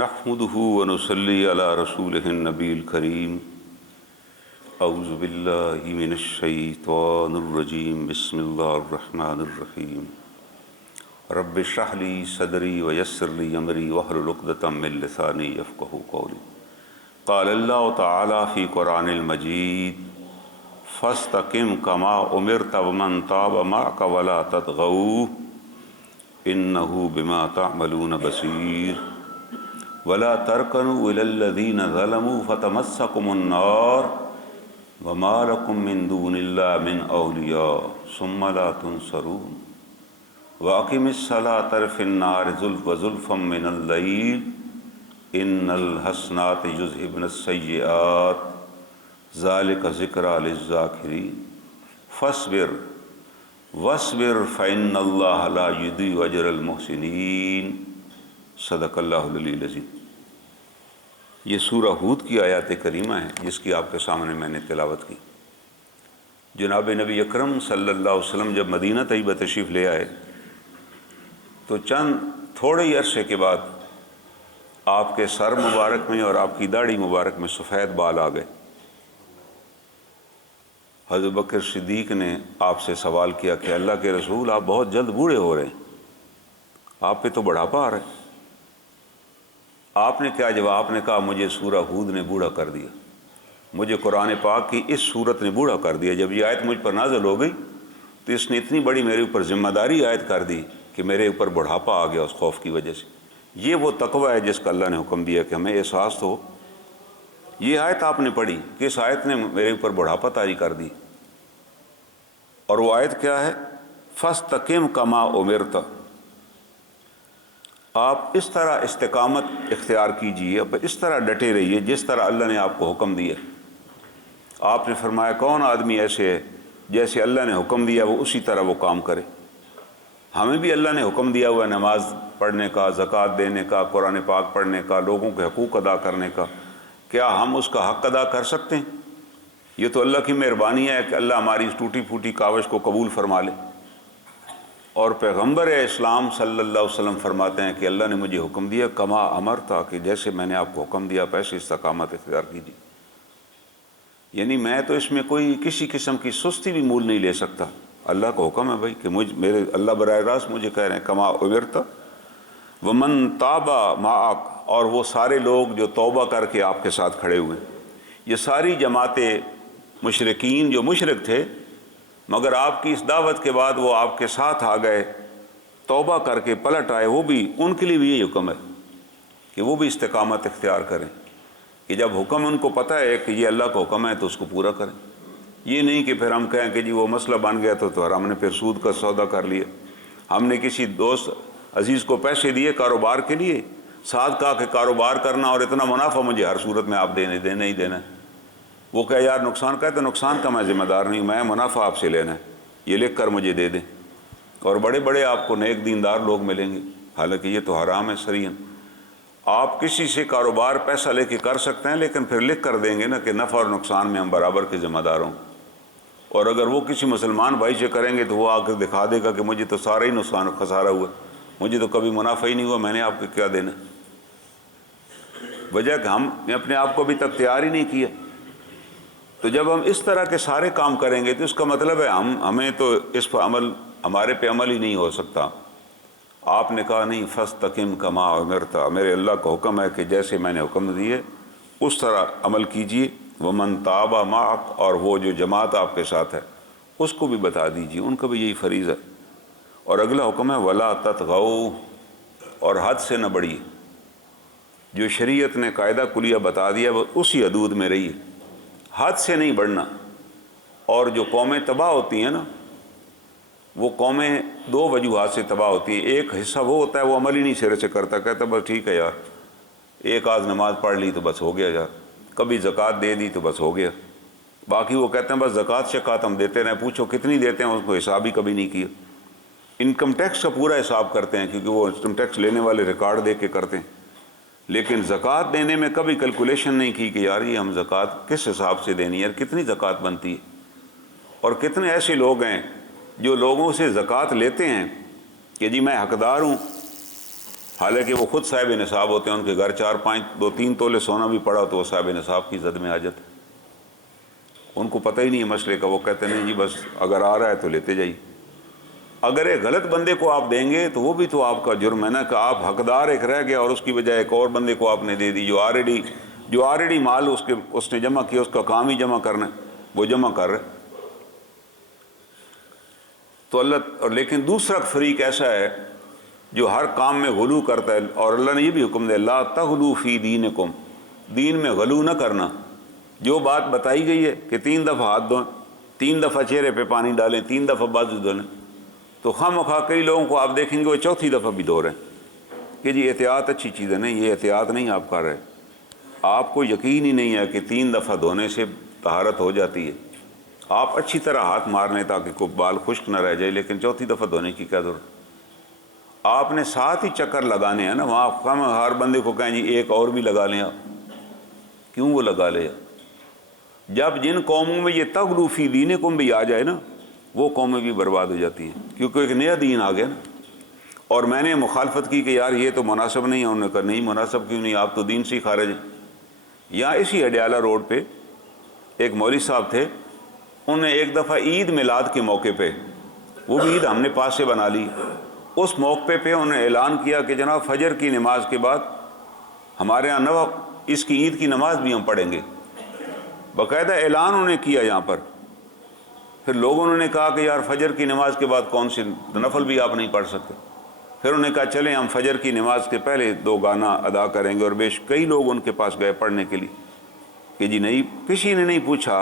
نحمده ونصلي على رسوله النبي الكريم اعوذ باللہ من الشیطان الرجیم بسم اللہ الرحمن الرحیم رب اشرح لي صدری ویسر لي امری واحلل عقدۃ من لسانی یفقہوا قولی قال اللہ تعالی فی قرآن المجید فاستقم کما امرت ومن تاب معك ولا تطغوا انہ بما تعملون بصیر ولا ترکنوا الی الذین ظلموا فتمسکم النار وما لکم من دون اللہ من اولیاء ثم لا تنصرون واقم الصلاۃ طرف النہار وزلفا من اللیل ان الحسنات یذہبن السیئات ذلک ذکریٰ للذاکرین فاصبر واصبر فإن اللہ لا یضیع اجر المحسنین صدق اللہ العلی العظیم۔ یہ سورہ ہود کی آیات کریمہ ہے جس کی آپ کے سامنے میں نے تلاوت کی۔ جناب نبی اکرم صلی اللہ علیہ وسلم جب مدینہ طیبہ تشریف لے آئے تو چند تھوڑے ہی عرصے کے بعد آپ کے سر مبارک میں اور آپ کی داڑھی مبارک میں سفید بال آ گئے۔ حضرت بکر صدیق نے آپ سے سوال کیا کہ اللہ کے رسول آپ بہت جلد بوڑھے ہو رہے ہیں، آپ پہ تو بڑھاپا آ رہا ہے۔ آپ نے کیا جواب؟ آپ نے کہا مجھے سورہ ہود نے بوڑھا کر دیا، مجھے قرآن پاک کی اس صورت نے بوڑھا کر دیا۔ جب یہ آیت مجھ پر نازل ہو گئی تو اس نے اتنی بڑی میرے اوپر ذمہ داری عائد کر دی کہ میرے اوپر بڑھاپا آ گیا اس خوف کی وجہ سے۔ یہ وہ تقوی ہے جس کا اللہ نے حکم دیا کہ ہمیں احساس تو ہو۔ یہ آیت آپ نے پڑھی کہ اس آیت نے میرے اوپر بڑھاپا طاری کر دی، اور وہ آیت کیا ہے؟ فاستقم کما امرت، آپ اس طرح استقامت اختیار کیجئے، اس طرح ڈٹے رہیے جس طرح اللہ نے آپ کو حکم دیا۔ آپ نے فرمایا کون آدمی ایسے ہے جیسے اللہ نے حکم دیا وہ اسی طرح وہ کام کرے۔ ہمیں بھی اللہ نے حکم دیا ہوا ہے نماز پڑھنے کا، زکوٰۃ دینے کا، قرآن پاک پڑھنے کا، لوگوں کے حقوق ادا کرنے کا۔ کیا ہم اس کا حق ادا کر سکتے ہیں؟ یہ تو اللہ کی مہربانی ہے کہ اللہ ہماری اس ٹوٹی پھوٹی کاوش کو قبول فرما لے۔ اور پیغمبر اسلام صلی اللہ علیہ وسلم فرماتے ہیں کہ اللہ نے مجھے حکم دیا کما امرتا، کہ جیسے میں نے آپ کو حکم دیا ایسے استقامت اختیار کیجیے۔ یعنی میں تو اس میں کوئی کسی قسم کی سستی بھی مول نہیں لے سکتا۔ اللہ کا حکم ہے بھائی کہ میرے اللہ براہ راست مجھے کہہ رہے ہیں کما امرتا ومن تاب معک، اور وہ سارے لوگ جو توبہ کر کے آپ کے ساتھ کھڑے ہوئے۔ یہ ساری جماعتیں مشرکین جو مشرک تھے مگر آپ کی اس دعوت کے بعد وہ آپ کے ساتھ آ گئے، توبہ کر کے پلٹ آئے، وہ بھی ان کے لیے بھی یہی حکم ہے کہ وہ بھی استقامت اختیار کریں، کہ جب حکم ان کو پتہ ہے کہ یہ اللہ کا حکم ہے تو اس کو پورا کریں۔ یہ نہیں کہ پھر ہم کہیں کہ جی وہ مسئلہ بن گیا تو ہم نے پھر سود کا سودا کر لیا، ہم نے کسی دوست عزیز کو پیسے دیے کاروبار کے لیے، ساتھ کہا کہ کاروبار کرنا اور اتنا منافع مجھے ہر صورت میں آپ دینا ہی دینا ہے۔ وہ کہے یار نقصان کا ہے تو نقصان کا میں ذمہ دار نہیں، میں منافع آپ سے لینا ہے، یہ لکھ کر مجھے دے دیں۔ اور بڑے بڑے آپ کو نیک دیندار لوگ ملیں گے، حالانکہ یہ تو حرام ہے شرعاً۔ آپ کسی سے کاروبار پیسہ لے کے کر سکتے ہیں لیکن پھر لکھ کر دیں گے نا کہ نفع اور نقصان میں ہم برابر کے ذمہ دار ہوں۔ اور اگر وہ کسی مسلمان بھائی سے کریں گے تو وہ آ کر دکھا دے گا کہ مجھے تو سارا ہی نقصان خسارہ ہوا، مجھے تو کبھی منافع ہی نہیں ہوا، میں نے آپ کو کیا دینا۔ وجہ کہ ہم نے اپنے آپ کو ابھی تک تیار ہی نہیں کیا۔ تو جب ہم اس طرح کے سارے کام کریں گے تو اس کا مطلب ہے ہمیں تو اس پر عمل، ہمارے پہ عمل ہی نہیں ہو سکتا۔ آپ نے کہا نہیں فاستقم کما امرتا، میرے اللہ کا حکم ہے کہ جیسے میں نے حکم دیے اس طرح عمل کیجیے۔ ومن تاب معک، اور وہ جو جماعت آپ کے ساتھ ہے اس کو بھی بتا دیجیے، ان کا بھی یہی فریضہ ہے۔ اور اگلا حکم ہے ولا تطغوا، اور حد سے نہ بڑھیے۔ جو شریعت نے قاعدہ کلیہ بتا دیا وہ اسی حدود میں رہیے، حد سے نہیں بڑھنا۔ اور جو قومیں تباہ ہوتی ہیں نا، وہ قومیں دو وجوہات سے تباہ ہوتی ہیں۔ ایک حصہ وہ ہوتا ہے وہ عمل ہی نہیں سرے سے کرتا، کہتا بس ٹھیک ہے یار، ایک آدھ نماز پڑھ لی تو بس ہو گیا یار، کبھی زکوٰۃ دے دی تو بس ہو گیا۔ باقی وہ کہتے ہیں بس زکوٰۃ شکات ہم دیتے رہیں، پوچھو کتنی دیتے ہیں اس کو حساب ہی کبھی نہیں کیا۔ انکم ٹیکس کا پورا حساب کرتے ہیں کیونکہ وہ انکم ٹیکس لینے والے ریکارڈ دے کے کرتے ہیں، لیکن زکوٰۃ دینے میں کبھی کیلکولیشن نہیں کی کہ یار یہ ہم زکوٰۃ کس حساب سے دینی ہے، کتنی زکوٰۃ بنتی ہے۔ اور کتنے ایسے لوگ ہیں جو لوگوں سے زکوٰۃ لیتے ہیں کہ جی میں حقدار ہوں، حالانکہ وہ خود صاحب نصاب ہوتے ہیں، ان کے گھر 4-5-2-3 تولے سونا بھی پڑا تو وہ صاحب نصاب کی زد میں آ جاتے، ان کو پتہ ہی نہیں ہے مسئلے کا، وہ کہتے نہیں جی بس اگر آ رہا ہے تو لیتے جائیے۔ اگر ایک غلط بندے کو آپ دیں گے تو وہ بھی تو آپ کا جرم ہے نا، کہ آپ حقدار ایک رہ گیا اور اس کی بجائے ایک اور بندے کو آپ نے دے دی جو آلریڈی مال اس نے جمع کیا، اس کا کام ہی جمع کرنا ہے، وہ جمع کر رہے۔ تو اور لیکن دوسرا فریق ایسا ہے جو ہر کام میں غلو کرتا ہے، اور اللہ نے یہ بھی حکم دیا لا تغلو فی دینکم، دین میں غلو نہ کرنا۔ جو بات بتائی گئی ہے کہ 3 دفعہ ہاتھ دھوئیں، 3 دفعہ چہرے پہ پانی ڈالیں، 3 دفعہ بازو دھولیں، تو خواہ مخواہ کئی لوگوں کو آپ دیکھیں گے وہ 4تھی دفعہ بھی دھو رہے ہیں کہ جی احتیاط اچھی چیز ہے۔ نہیں، یہ احتیاط نہیں آپ کر رہے، آپ کو یقین ہی نہیں ہے کہ 3 دفعہ دھونے سے طہارت ہو جاتی ہے۔ آپ اچھی طرح ہاتھ مار لیں تاکہ کوئی بال خشک نہ رہ جائے، لیکن 4تھی دفعہ دھونے کی کیا ضرورت؟ آپ نے 7 ہی چکر لگانے ہیں نا، وہاں ہم ہر بندے کو کہیں جی ایک اور بھی لگا لیں آپ، کیوں وہ لگا لے؟ جب جن قوموں میں یہ تغلو فی دینکم بھی آ جائے نا، وہ قومیں بھی برباد ہو جاتی ہیں، کیونکہ ایک نیا دین آ گیا نا۔ اور میں نے مخالفت کی کہ یار یہ تو مناسب نہیں ہے، انہوں نے کہا نہیں مناسب کیوں نہیں، آپ تو دین سے ہی خارج ہیں۔ یہاں اسی اڈیالہ روڈ پہ ایک مولوی صاحب تھے، انہوں نے ایک دفعہ عید میلاد کے موقع پہ، وہ بھی عید ہم نے پاس سے بنا لی، اس موقع پہ انہوں نے اعلان کیا کہ جناب فجر کی نماز کے بعد ہمارے ہاں نو اس کی عید کی نماز بھی ہم پڑھیں گے، باقاعدہ اعلان انہوں نے کیا یہاں پر۔ پھر لوگوں نے کہا کہ یار فجر کی نماز کے بعد کون سی نفل بھی آپ نہیں پڑھ سکتے۔ پھر انہوں نے کہا چلیں ہم فجر کی نماز کے پہلے 2 گانا ادا کریں گے، اور کئی لوگ ان کے پاس گئے پڑھنے کے لیے کہ جی نہیں، کسی نے نہیں پوچھا۔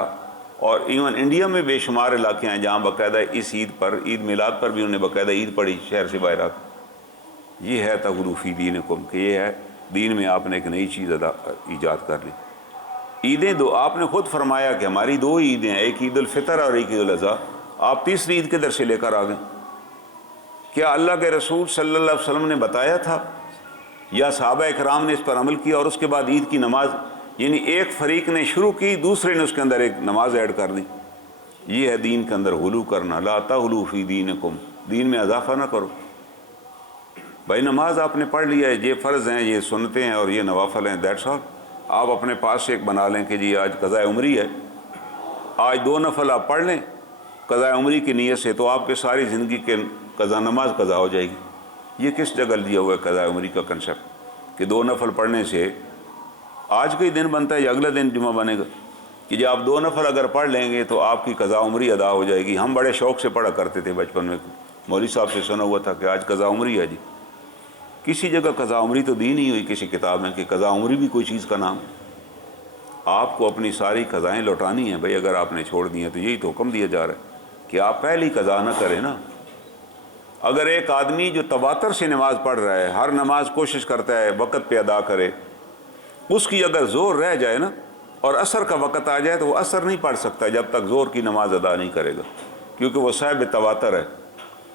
اور ایون انڈیا میں بے شمار علاقے ہیں جہاں باقاعدہ اس عید پر، عید میلاد پر بھی انہوں نے باقاعدہ عید پڑھی شہر سے باہر آ کے۔ یہ ہے تغلو فی دینکم، کہ یہ ہے دین میں آپ نے ایک نئی چیز ایجاد کر لی۔ عیدیں 2، آپ نے خود فرمایا کہ ہماری 2 عیدیں ہیں، ایک عید الفطر اور ایک عید الاضحیٰ، آپ تیسری عید کدھر سے لے کر آ گئے؟ کیا اللہ کے رسول صلی اللہ علیہ وسلم نے بتایا تھا یا صحابہ اکرام نے اس پر عمل کیا اور اس کے بعد عید کی نماز، یعنی ایک فریق نے شروع کی دوسرے نے اس کے اندر ایک نماز ایڈ کر دی؟ یہ ہے دین کے اندر غلو کرنا، لا تغلو فی دینکم، دین میں اضافہ نہ کرو۔ بھائی نماز آپ نے پڑھ لیا ہے، یہ فرض ہیں، یہ سنتیں ہیں اور یہ نوافل ہیں، دیٹس آل۔ آپ اپنے پاس سے ایک بنا لیں کہ جی آج قضاء عمری ہے، آج 2 نفل آپ پڑھ لیں قضاء عمری کی نیت سے، تو آپ کے ساری زندگی کے قضا نماز قضا ہو جائے گی۔ یہ کس جگہ دیا ہوا ہے قضاء عمری کا کنسیپٹ کہ 2 نفل پڑھنے سے آج کا ہی دن بنتا ہے یا اگلا دن جمعہ بنے گا؟ کہ جب آپ 2 نفل اگر پڑھ لیں گے تو آپ کی قضاء عمری ادا ہو جائے گی۔ ہم بڑے شوق سے پڑھا کرتے تھے بچپن میں، مولوی صاحب سے سنا ہوا تھا کہ آج قضاء عمری ہے جی۔ کسی جگہ قضاء عمری تو دی نہیں ہوئی کسی کتاب میں کہ قضاء عمری بھی کوئی چیز کا نام ہے۔ آپ کو اپنی ساری قضائیں لوٹانی ہیں بھائی، اگر آپ نے چھوڑ دی ہیں تو یہی تو حکم دیا جا رہا ہے کہ آپ پہلی قضا نہ کریں نا۔ اگر ایک آدمی جو تواتر سے نماز پڑھ رہا ہے، ہر نماز کوشش کرتا ہے وقت پہ ادا کرے، اس کی اگر زور رہ جائے نا اور عصر کا وقت آ جائے تو وہ عصر نہیں پڑھ سکتا جب تک زور کی نماز ادا نہیں کرے گا، کیونکہ وہ صاحب تواتر ہے۔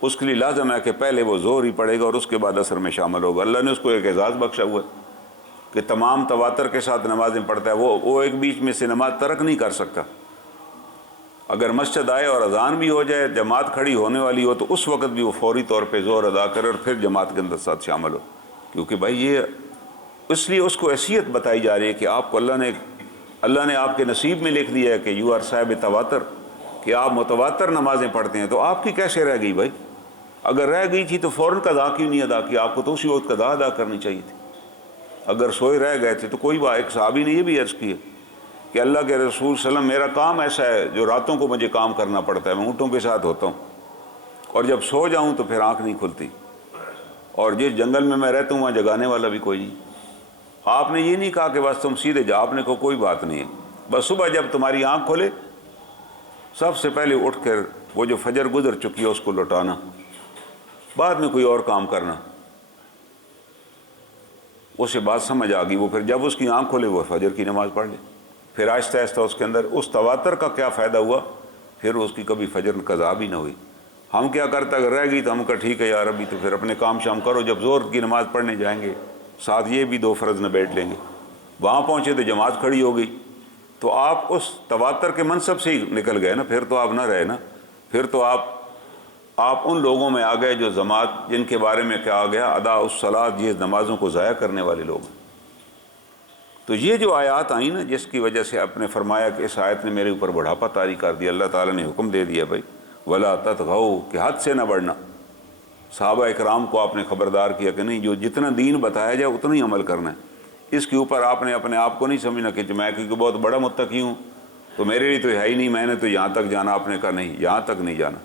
اس کے لیے لازم ہے کہ پہلے وہ زور ہی پڑھے گا اور اس کے بعد عصر میں شامل ہوگا۔ اللہ نے اس کو ایک اعزاز بخشا ہوا ہے کہ تمام تواتر کے ساتھ نمازیں پڑھتا ہے، وہ ایک بیچ میں سے نماز ترک نہیں کر سکتا۔ اگر مسجد آئے اور اذان بھی ہو جائے، جماعت کھڑی ہونے والی ہو، تو اس وقت بھی وہ فوری طور پہ زور ادا کرے اور پھر جماعت کے اندر ساتھ شامل ہو، کیونکہ بھائی یہ اس لیے اس کو حیثیت بتائی جا رہی ہے کہ آپ کو اللہ نے آپ کے نصیب میں لکھ دیا ہے کہ یو آر صاحب تواتر، کہ آپ متواتر نمازیں پڑھتے ہیں۔ تو آپ کی کیسے رہ گئی بھائی؟ اگر رہ گئی تھی تو فوراً قضا کیوں نہیں ادا کی؟ آپ کو تو اسی وقت قضا ادا کرنی چاہیے تھی۔ اگر سوئے رہ گئے تھے تو کوئی بات، ایک صحابی نے یہ بھی عرض کی ہے کہ اللہ کے رسول صلی اللہ علیہ وسلم میرا کام ایسا ہے جو راتوں کو مجھے کام کرنا پڑتا ہے، میں اونٹوں کے ساتھ ہوتا ہوں اور جب سو جاؤں تو پھر آنکھ نہیں کھلتی، اور جس جنگل میں میں رہتا ہوں وہاں جگانے والا بھی کوئی نہیں۔ آپ نے یہ نہیں کہا کہ بس تم سیدھے جا، آپ نے کہا کوئی بات نہیں ہے، بس صبح جب تمہاری آنکھ کھولے سب سے پہلے اٹھ کر وہ جو فجر گزر چکی ہے اس کو لوٹانا، بعد میں کوئی اور کام کرنا۔ اسے بات سمجھ آ گئی، وہ پھر جب اس کی آنکھ کھولے وہ فجر کی نماز پڑھ لے۔ پھر آہستہ آہستہ اس کے اندر اس تواتر کا کیا فائدہ ہوا، پھر اس کی کبھی فجر قضا بھی نہ ہوئی۔ ہم کیا کرتے، اگر رہ گئی تو ہم کہا ٹھیک ہے یار ابھی تو پھر اپنے کام شام کرو، جب زور کی نماز پڑھنے جائیں گے ساتھ یہ بھی 2 فرض نہ بیٹھ لیں گے۔ وہاں پہنچے تو جماعت کھڑی ہو گئی، تو آپ اس تواتر کے منصب سے ہی نکل گئے نا، پھر تو آپ نہ رہے نا، پھر تو آپ آپ ان لوگوں میں آ گئے جو جماعت جن کے بارے میں کہا گیا ادا الصلاۃ، یہ نمازوں کو ضائع کرنے والے لوگ ہیں۔ تو یہ جو آیات آئیں نا، جس کی وجہ سے آپ نے فرمایا کہ اس آیت نے میرے اوپر بڑھاپا طاری کر دیا، اللہ تعالیٰ نے حکم دے دیا بھائی ولا تطغوا، کہ حد سے نہ بڑھنا۔ صحابہ اکرام کو آپ نے خبردار کیا کہ نہیں، جو جتنا دین بتایا جائے اتنا ہی عمل کرنا ہے، اس کے اوپر آپ نے اپنے آپ کو نہیں سمجھنا کہ میں کیونکہ بہت بڑا متقی ہوں تو میرے لیے تو ہے ہی نہیں، میں نے تو یہاں تک جانا۔ آپ نے کہا نہیں، یہاں تک نہیں جانا۔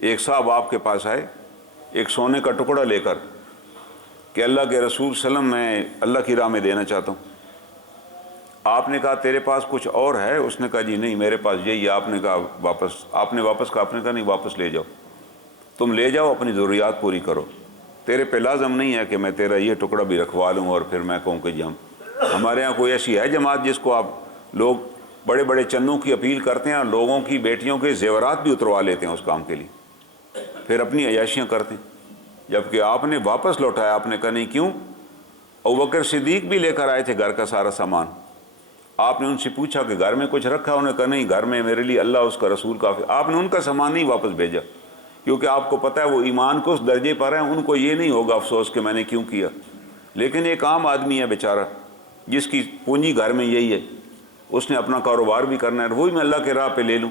ایک صاحب آپ کے پاس آئے ایک سونے کا ٹکڑا لے کر کہ اللہ کے رسول صلی اللہ علیہ وسلم میں اللہ کی راہ میں دینا چاہتا ہوں۔ آپ نے کہا تیرے پاس کچھ اور ہے؟ اس نے کہا جی نہیں، میرے پاس یہی ہے۔ آپ نے کہا واپس کہا، آپ نے کہا نہیں، واپس لے جاؤ، تم لے جاؤ، اپنی ضروریات پوری کرو، تیرے پہ لازم نہیں ہے کہ میں تیرا یہ ٹکڑا بھی رکھوا لوں اور پھر میں کہوں کہ جی ہمارے ہاں کوئی ایسی ہے جماعت جس کو آپ لوگ بڑے بڑے چندوں کی اپیل کرتے ہیں اور لوگوں کی بیٹیوں کے زیورات بھی اتروا لیتے ہیں اس کام کے لیے، پھر اپنی عیاشیاں کرتے ہیں، جبکہ آپ نے واپس لوٹایا۔ آپ نے کہا نہیں، کیوں؟ ابوبکر صدیق بھی لے کر آئے تھے گھر کا سارا سامان۔ آپ نے ان سے پوچھا کہ گھر میں کچھ رکھا؟ انہوں نے کہا نہیں، گھر میں میرے لیے اللہ اس کا رسول کافی۔ آپ نے ان کا سامان نہیں واپس بھیجا، کیونکہ آپ کو پتہ ہے وہ ایمان کو اس درجے پر ہیں، ان کو یہ نہیں ہوگا افسوس کہ میں نے کیوں کیا۔ لیکن ایک عام آدمی ہے بیچارہ، جس کی پونجی گھر میں یہی ہے، اس نے اپنا کاروبار بھی کرنا ہے، وہی میں اللہ کے راہ پہ لے لوں،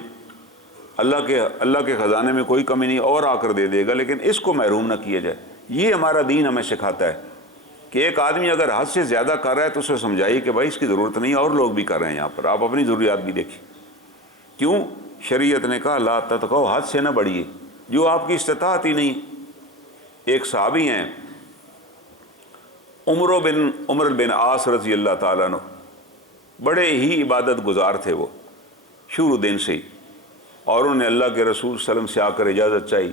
اللہ کے خزانے میں کوئی کمی نہیں، اور آ کر دے دے گا، لیکن اس کو محروم نہ کیا جائے۔ یہ ہمارا دین ہمیں سکھاتا ہے کہ ایک آدمی اگر حد سے زیادہ کر رہا ہے تو اسے سمجھائیے کہ بھائی اس کی ضرورت نہیں، اور لوگ بھی کر رہے ہیں، یہاں پر آپ اپنی ضروریات بھی دیکھیں۔ کیوں؟ شریعت نے کہا لا تتقوا، حد سے نہ بڑھیے جو آپ کی استطاعت ہی نہیں۔ ایک صحابی ہیں عمر بن عاص رضی اللہ تعالیٰ عنہ، بڑے ہی عبادت گزار تھے وہ شروع دن سے ہی، اور انہوں نے اللہ کے رسول صلی اللہ علیہ وسلم سے آ کر اجازت چاہی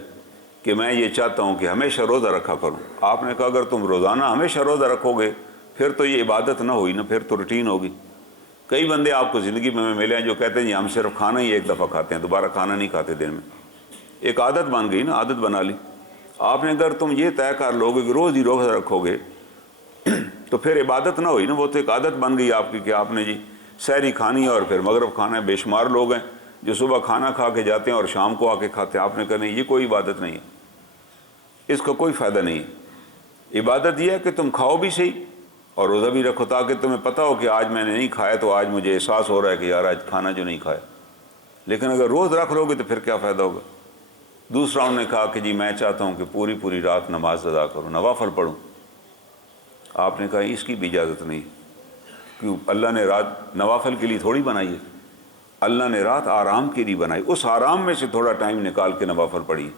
کہ میں یہ چاہتا ہوں کہ ہمیشہ روزہ رکھا کروں۔ آپ نے کہا اگر تم روزانہ ہمیشہ روزہ رکھو گے پھر تو یہ عبادت نہ ہوئی نا، پھر تو روٹین ہوگی۔ کئی بندے آپ کو زندگی میں ملے ہیں جو کہتے ہیں جی ہم صرف کھانا ہی ایک دفعہ کھاتے ہیں، دوبارہ کھانا نہیں کھاتے دن میں، ایک عادت بن گئی نا، عادت بنا لی۔ آپ نے اگر تم یہ طے کر لو گے کہ روز ہی روزہ رکھو گے تو پھر عبادت نہ ہوئی نا، وہ تو ایک عادت بن گئی آپ کی کہ آپ نے جی سحری کھانی ہے اور پھر مغرب کھانا ہے۔ بے شمار لوگ ہیں جو صبح کھانا کھا کے جاتے ہیں اور شام کو آ کے کھاتے ہیں۔ آپ نے کہا نہیں، یہ کوئی عبادت نہیں ہے، اس کا کوئی فائدہ نہیں ہے۔ عبادت یہ ہے کہ تم کھاؤ بھی صحیح اور روزہ بھی رکھو، تاکہ تمہیں پتہ ہو کہ آج میں نے نہیں کھایا تو آج مجھے احساس ہو رہا ہے کہ یار آج کھانا جو نہیں کھایا۔ لیکن اگر روز رکھ لو گے تو پھر کیا فائدہ ہوگا؟ دوسرا انہوں نے کہا کہ جی میں چاہتا ہوں کہ پوری پوری رات نماز ادا کروں، نوافل پڑھوں۔ آپ نے کہا اس کی بھی اجازت نہیں، کیوں؟ اللہ نے رات نوافل کے لیے تھوڑی بنائی ہے، اللہ نے رات آرام کے لیے بنائی، اس آرام میں سے تھوڑا ٹائم نکال کے نوافل پڑھیے۔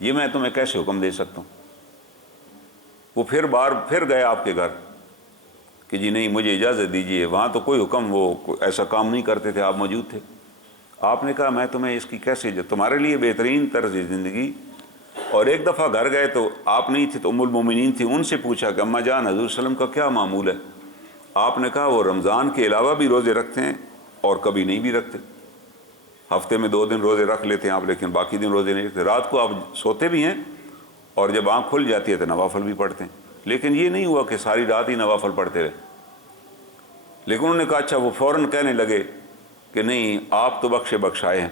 یہ میں تمہیں کیسے حکم دے سکتا ہوں؟ وہ پھر گئے آپ کے گھر کہ جی نہیں مجھے اجازت دیجیے، وہاں تو کوئی حکم، وہ ایسا کام نہیں کرتے تھے، آپ موجود تھے۔ آپ نے کہا میں تمہیں اس کی کیسے، تمہارے لیے بہترین طرز زندگی۔ اور ایک دفعہ گھر گئے تو آپ نہیں تھے تو ام المومنین تھی، ان سے پوچھا کہ اماں جان حضور صلی اللہ علیہ وسلم کا کیا معمول ہے؟ آپ نے کہا وہ رمضان کے علاوہ بھی روزے رکھتے ہیں اور کبھی نہیں بھی رکھتے، ہفتے میں 2 دن روزے رکھ لیتے ہیں آپ، لیکن باقی دن روزے نہیں رکھتے۔ رات کو آپ سوتے بھی ہیں اور جب آنکھ کھل جاتی ہے تو نوافل بھی پڑھتے ہیں، لیکن یہ نہیں ہوا کہ ساری رات ہی نوافل پڑھتے رہے۔ لیکن انہوں نے کہا اچھا، وہ فوراً کہنے لگے کہ نہیں آپ تو بخشائے ہیں،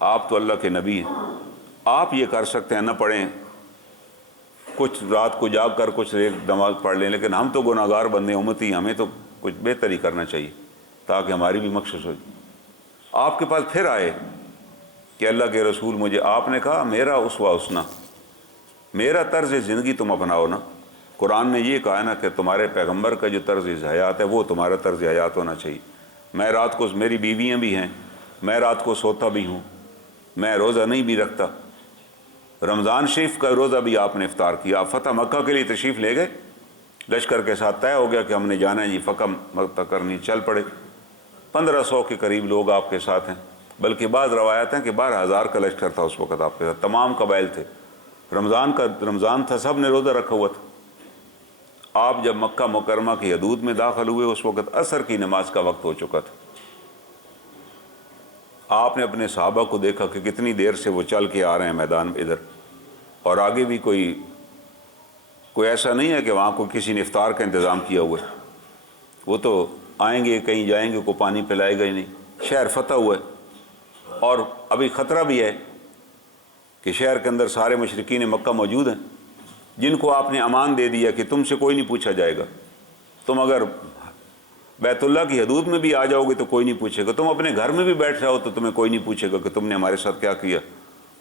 آپ تو اللہ کے نبی ہیں، آپ یہ کر سکتے ہیں، نہ پڑھیں، کچھ رات کو جاگ کر کچھ ایک نماز پڑھ لیں، لیکن ہم تو گناہ گار بندے امتی، ہمیں تو کچھ بہتر ہی کرنا چاہیے تاکہ ہماری بھی مخصوص ہو۔ آپ کے پاس پھر آئے کہ اللہ کے رسول مجھے، آپ نے کہا میرا اسوہ حسنہ، میرا طرز زندگی تم اپناؤ نا۔ قرآن نے یہ کہا نا کہ تمہارے پیغمبر کا جو طرز حیات ہے وہ تمہارا طرز حیات ہونا چاہیے۔ میں رات کو، میری بیویاں بھی ہیں، میں رات کو سوتا بھی ہوں، میں روزہ نہیں بھی رکھتا۔ رمضان شریف کا روزہ بھی آپ نے افطار کیا۔ آپ فتح مکہ کے لیے تشریف لے گئے، لشکر کے ساتھ طے ہو گیا کہ ہم نے جانا ہے جی، فتح مکہ کرنی، چل پڑے۔ 1500 کے قریب لوگ آپ کے ساتھ ہیں، بلکہ بعض روایات ہیں کہ 12,000 کا لشکر تھا اس وقت آپ کے ساتھ، تمام قبائل تھے۔ رمضان تھا، سب نے روزہ رکھا ہوا تھا۔ آپ جب مکہ مکرمہ کی حدود میں داخل ہوئے اس وقت عصر کی نماز کا وقت ہو چکا تھا۔ آپ نے اپنے صحابہ کو دیکھا کہ کتنی دیر سے وہ چل کے آ رہے ہیں میدان میں ادھر، اور آگے بھی کوئی ایسا نہیں ہے کہ وہاں کو کسی نے افطار کا انتظام کیا ہوا ہے۔ وہ تو آئیں گے، کہیں جائیں گے، کوئی پانی پلائے گا ہی نہیں۔ شہر فتح ہوا ہے اور ابھی خطرہ بھی ہے کہ شہر کے اندر سارے مشرکین مکہ موجود ہیں جن کو آپ نے امان دے دیا کہ تم سے کوئی نہیں پوچھا جائے گا، تم اگر بیت اللہ کی حدود میں بھی آ جاؤ گے تو کوئی نہیں پوچھے گا، تم اپنے گھر میں بھی بیٹھ رہے ہو تو تمہیں کوئی نہیں پوچھے گا کہ تم نے ہمارے ساتھ کیا کیا،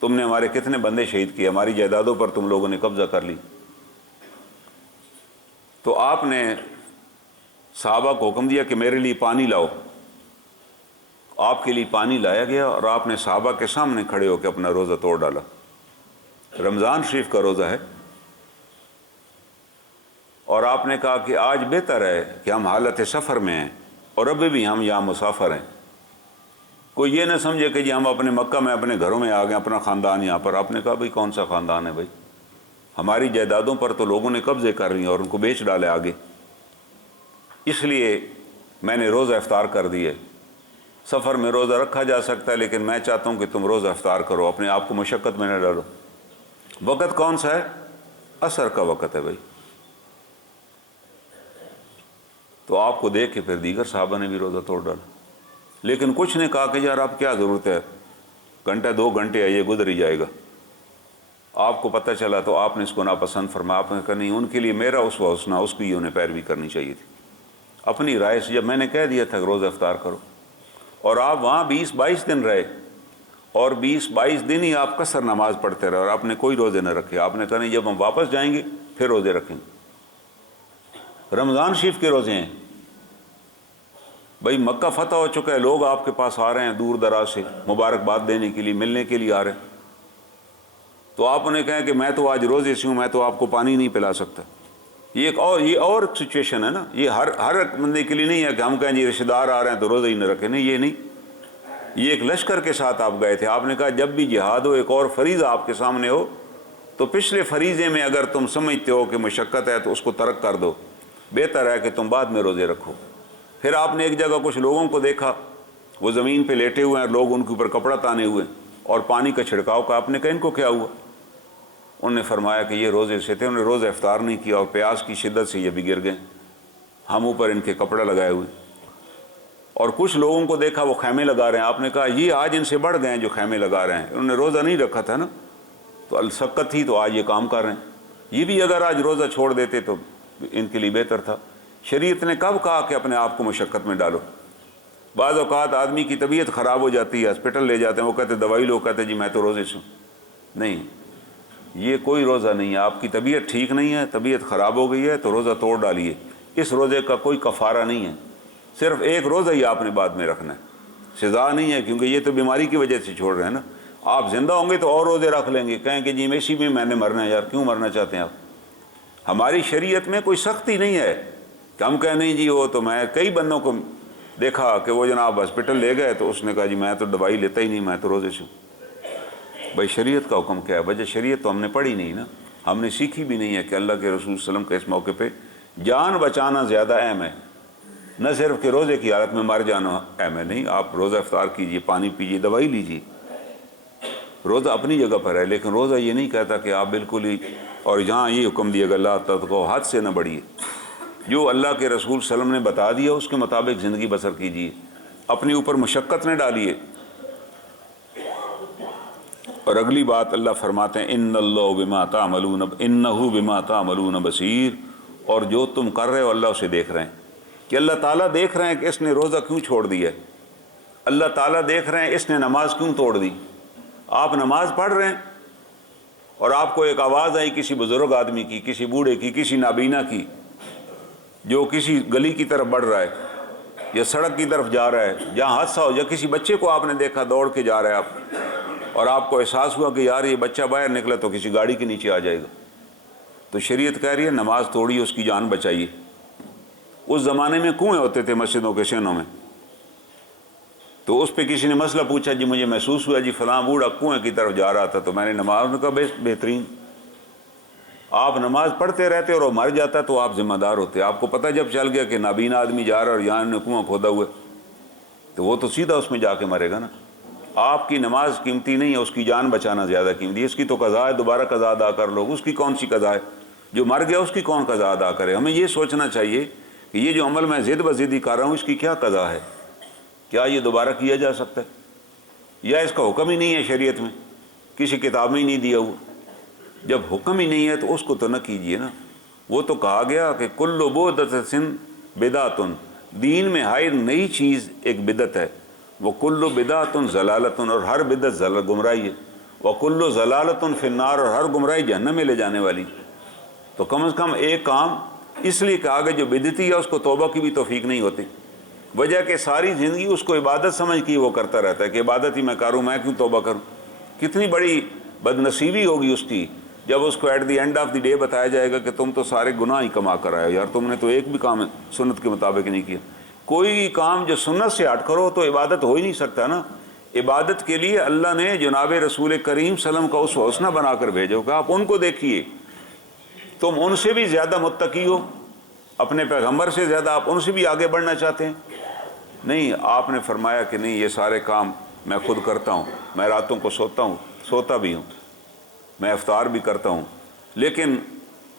تم نے ہمارے کتنے بندے شہید کیے، ہماری جائیدادوں پر تم لوگوں نے قبضہ کر لی۔ تو آپ نے صحابہ کو حکم دیا کہ میرے لیے پانی لاؤ، آپ کے لیے پانی لایا گیا اور آپ نے صحابہ کے سامنے کھڑے ہو کے اپنا روزہ توڑ ڈالا۔ رمضان شریف کا روزہ ہے، اور آپ نے کہا کہ آج بہتر ہے کہ ہم حالت سفر میں ہیں اور ابھی بھی ہم یہاں مسافر ہیں، کوئی یہ نہ سمجھے کہ جی ہم اپنے مکہ میں اپنے گھروں میں آ گئے، اپنا خاندان یہاں پر۔ آپ نے کہا بھئی کون سا خاندان ہے بھائی، ہماری جائیدادوں پر تو لوگوں نے قبضے کر لی اور ان کو بیچ ڈالے آگے، اس لیے میں نے روزہ افطار کر دیے۔ سفر میں روزہ رکھا جا سکتا ہے لیکن میں چاہتا ہوں کہ تم روزہ افطار کرو، اپنے آپ کو مشقت میں نہ ڈالو۔ وقت کون سا ہے؟ عصر کا وقت ہے بھائی۔ تو آپ کو دیکھ کے پھر دیگر صحابہ نے بھی روزہ توڑ ڈالا، لیکن کچھ نے کہا کہ یار اب کیا ضرورت ہے، گھنٹہ 2 گھنٹے ہے یہ گزر ہی جائے گا۔ آپ کو پتہ چلا تو آپ نے اس کو ناپسند فرمایا، آپ نے کہا نہیں، ان کے لیے میرا اسوہ حسنہ، اس کی انہیں پیروی کرنی چاہیے تھی اپنی رائے سے۔ جب میں نے کہہ دیا تھا کہ روزہ افطار کرو اور آپ وہاں 20-22 دن رہے اور 20-22 دن ہی آپ قصر نماز پڑھتے رہے اور آپ نے کوئی روزے نہ رکھے، آپ نے کہا نہیں جب ہم واپس جائیں گے پھر روزے رکھیں گے۔ رمضان شریف کے روزے ہیں بھائی، مکہ فتح ہو چکا ہے، لوگ آپ کے پاس آ رہے ہیں دور دراز سے مبارکباد دینے کے لیے، ملنے کے لیے آ رہے ہیں، تو آپ نے کہا کہ میں تو آج روزے سے ہوں، میں تو آپ کو پانی نہیں پلا سکتا۔ یہ اور سچویشن ہے نا، یہ ہر بندے کے لیے نہیں ہے کہ ہم کہیں جی رشتہ دار آ رہے ہیں تو روزہ ہی نہ رکھیں، نہیں یہ نہیں۔ یہ ایک لشکر کے ساتھ آپ گئے تھے، آپ نے کہا جب بھی جہاد ہو، ایک اور فریضہ آپ کے سامنے ہو تو پچھلے فریضے میں اگر تم سمجھتے ہو کہ مشقت ہے تو اس کو ترک کر دو، بہتر ہے کہ تم بعد میں روزے رکھو۔ پھر آپ نے ایک جگہ کچھ لوگوں کو دیکھا، وہ زمین پہ لیٹے ہوئے ہیں، لوگ ان کے اوپر کپڑا تانے ہوئے اور پانی کا چھڑکاؤ کا۔ آپ نے کہا ان کو کیا ہوا؟ انہوں نے فرمایا کہ یہ روزے سے تھے، انہوں نے روزہ افطار نہیں کیا اور پیاس کی شدت سے یہ بھی گر گئے، ہم اوپر ان کے کپڑا لگائے ہوئے۔ اور کچھ لوگوں کو دیکھا وہ خیمے لگا رہے ہیں، آپ نے کہا یہ آج ان سے بڑھ گئے ہیں جو خیمے لگا رہے ہیں، انہوں نے روزہ نہیں رکھا تھا نا، تو السقت تھی تو آج یہ کام کر رہے ہیں، یہ بھی اگر آج روزہ چھوڑ دیتے تو ان کے لیے بہتر تھا۔ شریعت نے کب کہا کہ اپنے آپ کو مشقت میں ڈالو؟ بعض اوقات آدمی کی طبیعت خراب ہو جاتی ہے، ہاسپٹل لے جاتے ہیں، وہ کہتے دوائی لو، کہتے جی میں تو روزے سے ہوں۔ نہیں، یہ کوئی روزہ نہیں ہے، آپ کی طبیعت ٹھیک نہیں ہے، طبیعت خراب ہو گئی ہے تو روزہ توڑ ڈالیے، اس روزے کا کوئی کفارہ نہیں ہے، صرف ایک روزہ ہی آپ نے بعد میں رکھنا ہے، سزا نہیں ہے، کیونکہ یہ تو بیماری کی وجہ سے چھوڑ رہے ہیں نا۔ آپ زندہ ہوں گے تو اور روزے رکھ لیں گے، کہیں کہ جی اسی میں نے مرنا ہے، یار کیوں مرنا چاہتے ہیں آپ؟ ہماری شریعت میں کوئی سختی نہیں ہے کہ ہم کہیں نہیں جی وہ تو، میں کئی بندوں کو دیکھا کہ وہ جناب ہاسپٹل لے گئے تو اس نے کہا جی میں تو دوائی لیتا ہی نہیں، میں تو روزے سے ہوں۔ بھائی شریعت کا حکم کیا ہے؟ وجہ شریعت تو ہم نے پڑھی نہیں نا، ہم نے سیکھی بھی نہیں ہے کہ اللہ کے رسول صلی اللہ علیہ وسلم کا اس موقع پہ جان بچانا زیادہ اہم ہے، نہ صرف کہ روزے کی حالت میں مر جانا اہم ہے۔ نہیں، آپ روزہ افطار کیجئے، پانی پیجئے، دوائی لیجئے، روزہ اپنی جگہ پر ہے، لیکن روزہ یہ نہیں کہتا کہ آپ بالکل ہی، اور یہاں یہ حکم دیا کہ اللہ تتقوا، حد سے نہ بڑھیے، جو اللہ کے رسول صلی اللہ علیہ وسلم نے بتا دیا اس کے مطابق زندگی بسر کیجیے، اپنے اوپر مشقت نہ ڈالیے۔ اور اگلی بات اللہ فرماتے ہیں ان اللہ بما تعملون انہ بما تعملون بصیر، اور جو تم کر رہے ہو اللہ اسے دیکھ رہے ہیں، کہ اللہ تعالیٰ دیکھ رہے ہیں کہ اس نے روزہ کیوں چھوڑ دیا ہے، اللہ تعالیٰ دیکھ رہے ہیں اس نے نماز کیوں توڑ دی۔ آپ نماز پڑھ رہے ہیں اور آپ کو ایک آواز آئی کسی بزرگ آدمی کی، کسی بوڑھے کی، کسی نابینا کی، جو کسی گلی کی طرف بڑھ رہا ہے یا سڑک کی طرف جا رہا ہے جہاں حادثہ ہو، یا کسی بچے کو آپ نے دیکھا دوڑ کے جا رہا ہے آپ، اور آپ کو احساس ہوا کہ یار یہ بچہ باہر نکلا تو کسی گاڑی کے نیچے آ جائے گا، تو شریعت کہہ رہی ہے نماز توڑیے، اس کی جان بچائیے۔ اس زمانے میں کنویں ہوتے تھے مسجدوں کے شینوں میں، تو اس پہ کسی نے مسئلہ پوچھا، جی مجھے محسوس ہوا جی فلاں بوڑھا کنویں کی طرف جا رہا تھا تو میں نے نماز کا بہترین، آپ نماز پڑھتے رہتے اور وہ مر جاتا تو آپ ذمہ دار ہوتے۔ آپ کو پتہ جب چل گیا کہ نابینا آدمی جا رہا اور یہاں نے کنواں کھودا ہوا تو وہ تو سیدھا اس میں جا کے مرے گا نا۔ آپ کی نماز قیمتی نہیں ہے، اس کی جان بچانا زیادہ قیمتی ہے۔ اس کی تو قضا ہے، دوبارہ قضا ادا کر لو، اس کی کون سی قضا ہے؟ جو مر گیا اس کی کون قضا ادا کرے؟ ہمیں یہ سوچنا چاہیے کہ یہ جو عمل میں ضد بضدی کر رہا ہوں اس کی کیا قضا ہے، کیا یہ دوبارہ کیا جا سکتا ہے، یا اس کا حکم ہی نہیں ہے شریعت میں؟ کسی کتاب میں ہی نہیں دیا ہوا. جب حکم ہی نہیں ہے تو اس کو تو نہ کیجیے نا. وہ تو کہا گیا کہ کل بدعۃ بدعۃ، دین میں ہر نئی چیز ایک بدعت ہے. وہ کل بدعۃ ضلالۃ، اور ہر بدعت گمراہی ہے. وہ کل ضلالۃ فی النار، اور ہر گمراہی جہنم میں لے جانے والی. تو کم از کم ایک کام اس لیے کہا کہ جو بدعتی ہے اس کو توبہ کی بھی توفیق نہیں ہوتی. وجہ کہ ساری زندگی اس کو عبادت سمجھ کی وہ کرتا رہتا ہے کہ عبادت ہی میں کروں، میں کیوں توبہ کروں. کتنی بڑی بد نصیبی ہوگی اس کی جب اس کو at the end of the day بتایا جائے گا کہ تم تو سارے گناہ ہی کما کر آئے ہو یار، تم نے تو ایک بھی کام سنت کے مطابق نہیں کیا. کوئی کام جو سنت سے ہٹ کرو تو عبادت ہو ہی نہیں سکتا نا. عبادت کے لیے اللہ نے جناب رسول کریم صلی اللہ علیہ وسلم کا اسوہ حسنہ بنا کر بھیجو کہ آپ ان کو دیکھیے. تم ان سے بھی زیادہ متقی ہو، اپنے پیغمبر سے زیادہ آپ ان سے بھی آگے بڑھنا چاہتے ہیں. نہیں، آپ نے فرمایا کہ نہیں، یہ سارے کام میں خود کرتا ہوں. میں راتوں کو سوتا بھی ہوں، میں افطار بھی کرتا ہوں. لیکن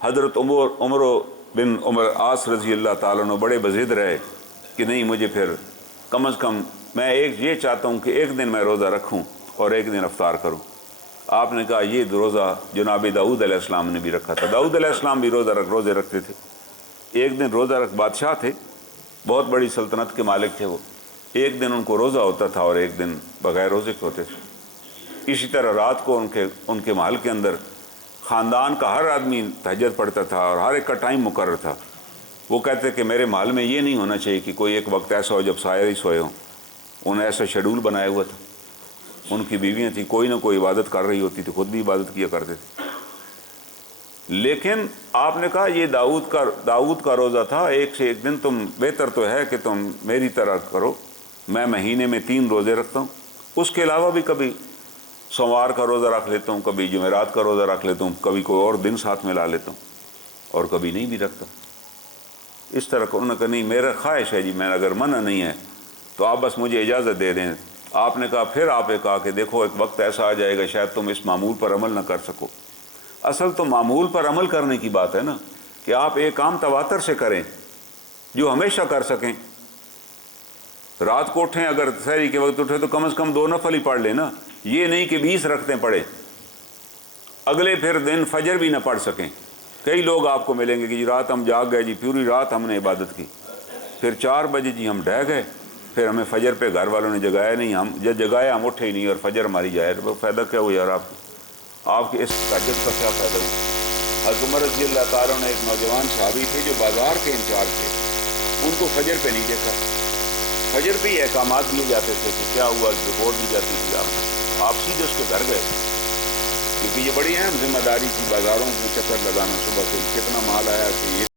حضرت عمر بن عاص رضی اللہ تعالیٰ عنہ بڑے بضد رہے کہ نہیں، مجھے پھر کم از کم میں یہ چاہتا ہوں کہ ایک دن میں روزہ رکھوں اور ایک دن افطار کروں. آپ نے کہا یہ روزہ جناب داؤد علیہ السلام نے بھی رکھا تھا. داؤد علیہ السلام بھی روزے رکھتے تھے. ایک دن روزہ بادشاہ تھے، بہت بڑی سلطنت کے مالک تھے وہ. ایک دن ان کو روزہ ہوتا تھا اور ایک دن بغیر روزے کے ہوتے تھے. اسی طرح رات کو ان کے محل کے اندر خاندان کا ہر آدمی تہجد پڑھتا تھا اور ہر ایک کا ٹائم مقرر تھا. وہ کہتے کہ میرے محل میں یہ نہیں ہونا چاہیے کہ کوئی ایک وقت ایسا ہو جب سائے ہی سوئے ہوں. انہوں نے ایسا شیڈول بنایا ہوا تھا. ان کی بیویاں تھیں، کوئی نہ کوئی عبادت کر رہی ہوتی تھی، خود بھی عبادت کیا کرتے تھے. لیکن آپ نے کہا یہ داؤد کا روزہ تھا. ایک سے ایک دن تم بہتر تو ہے کہ تم میری طرح کرو. میں مہینے میں 3 روزے رکھتا ہوں، اس کے علاوہ بھی کبھی سوموار کا روزہ رکھ لیتا ہوں، کبھی جمعرات کا روزہ رکھ لیتا ہوں، کبھی کوئی اور دن ساتھ میں لا لیتا ہوں، اور کبھی نہیں بھی رکھتا. اس طرح انہوں نے کہا نہیں، میرا خواہش ہے جی، میں اگر منع نہیں ہے تو آپ بس مجھے اجازت دے دیں. آپ نے کہا پھر آپ نے کہا کہ دیکھو ایک وقت ایسا آ جائے گا شاید تم اس معمول پر عمل نہ کر سکو. اصل تو معمول پر عمل کرنے کی بات ہے نا، کہ آپ ایک کام تواتر سے کریں جو ہمیشہ کر سکیں. رات کو اٹھیں، اگر سحری کے وقت اٹھے تو کم از کم 2 نفل ہی پڑھ لیں نا. یہ نہیں کہ 20 رکھتے پڑھیں، اگلے پھر دن فجر بھی نہ پڑھ سکیں. کئی لوگ آپ کو ملیں گے کہ جی رات ہم جاگ گئے، جی پوری رات ہم نے عبادت کی، پھر 4 بجے جی ہم ڈہ گئے، پھر ہمیں فجر پہ گھر والوں نے جگایا نہیں، ہم جب جگایا ہم اٹھے ہی نہیں اور فجر ہماری جائے. تو فائدہ کیا ہو یار آپ کے اس تہجد کا کیا فائدہ ہو. حضرت عمر رضی اللہ تعالیٰ نے ایک نوجوان صحابی تھے جو بازار کے انچارج تھے، ان کو فجر پہ نہیں دیکھا. فجر پہ ہی احکامات دیے جاتے تھے کہ کیا ہوا، رپورٹ دی جاتی تھی. آپ سیدھے اس کے گھر گئے کیونکہ یہ بڑی اہم ذمہ داری تھی بازاروں کو چکر لگانا، صبح سے کتنا مال آیا کہ یہ